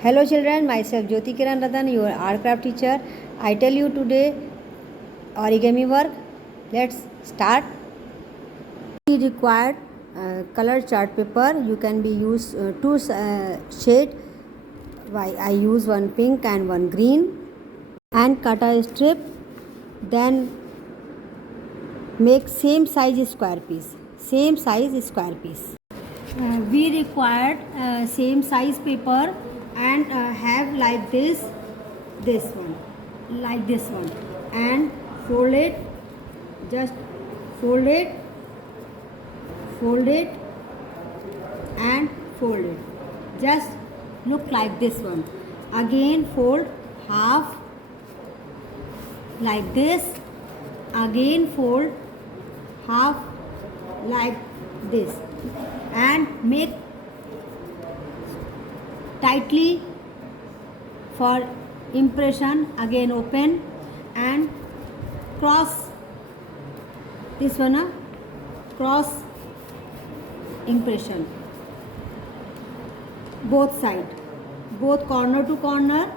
Hello children, myself Jyoti Kiran Radan, your art craft teacher. I tell you today origami work. Let's start. We required color chart paper. You can be used two shade. I use one pink and one green, and cut a strip. Then make same size square piece. Same size square piece. We required same size paper and have like this one, like this one, and fold it, just fold it and fold it, just look like this one. Again fold half like this, again fold half like this, and make tightly for impression. Again open and cross this one, cross impression, both side, both corner to corner,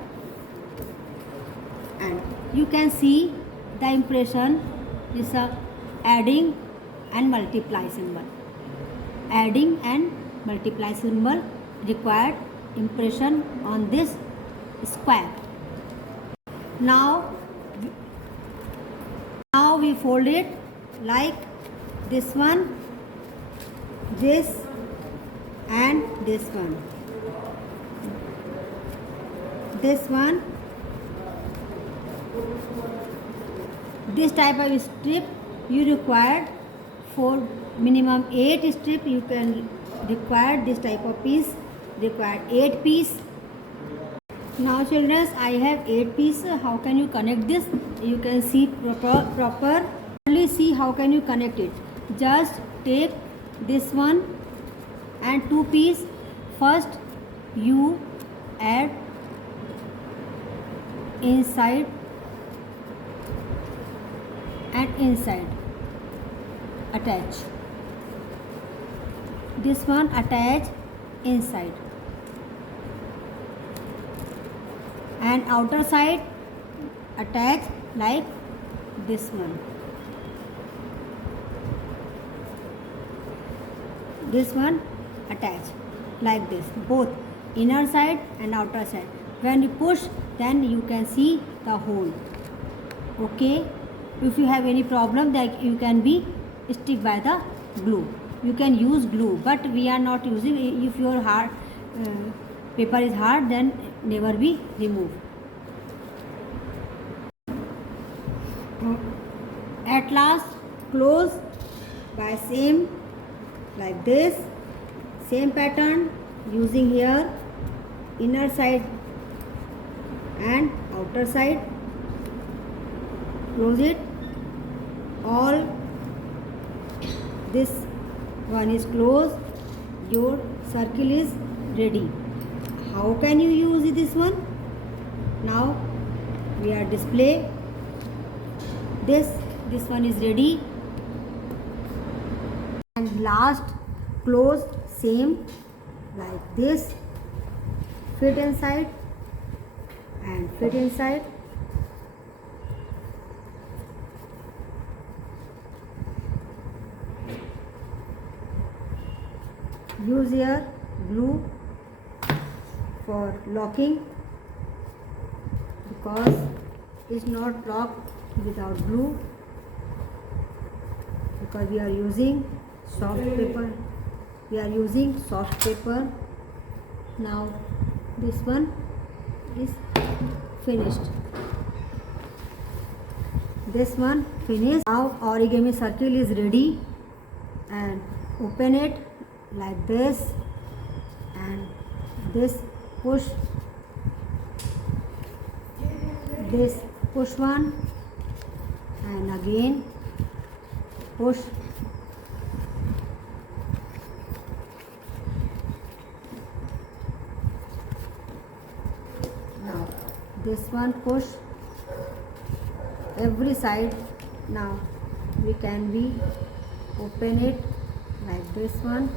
and you can see the impression is a adding and multiply symbol. Adding and multiply symbol required impression on this square. Now we fold it like this one, this and this one, this one. This type of strip you required for minimum 8 strip. You can require this type of piece, required 8 piece. Now children, I have 8 piece. How can you connect this? You can see proper. Only see how can you connect it. Just take this one and 2 piece. First you add inside and inside, attach this one, attach inside, and outer side attach like this one. This one attach like this, both inner side and outer side. When you push, then you can see the hole. Okay, if you have any problem, that you can be stick by the glue. You can use glue, but we are not using. If your paper is hard, then never be removed. At last close by same like this, same pattern using here inner side and outer side. Close it. All this one is closed. Your circle is ready. How can you use this one? Now we are display this one is ready. And last close same like this, fit inside and fit inside. Use here glue for locking, because it's not locked without glue, because we are using soft paper. Now this one is finished. This one finished. Now origami circle is ready, and open it like this, and this push one, and again push. Now this one push every side. Now we can be open it like this one,